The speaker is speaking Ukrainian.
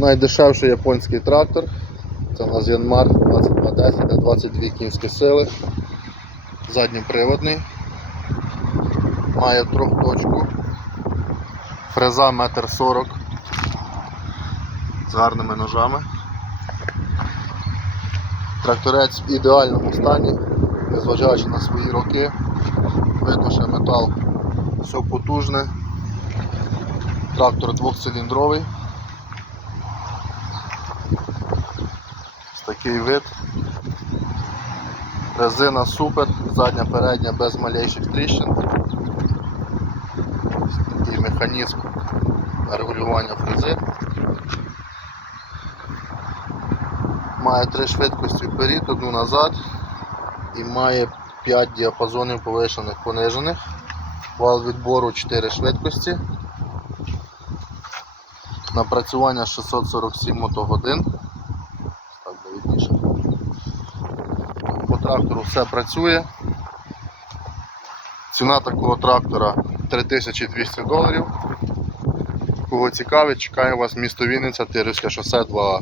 найдешевший японський трактор. Це у нас Янмар 2210 на 22 кінські сили. Задньоприводний. Має трьохточку. Фреза 1,40 м з гарними ножами. Тракторець в ідеальному стані, незважаючи на свої роки. Видно, що метал все потужне. Трактор двохциліндровий. Такий вид. Резина супер, задня передня без малейших тріщин. Такий механізм регулювання фрези. Має три швидкості вперед, одну назад і має 5 діапазонів повишених понижених. Вал відбору 4 швидкості. Напрацювання 647 мотогодин. Так. По трактору все працює. Ціна такого трактора 3200 доларів. Кого цікавить, чекаю вас місто Вінниця, Тирівське шосе 2А.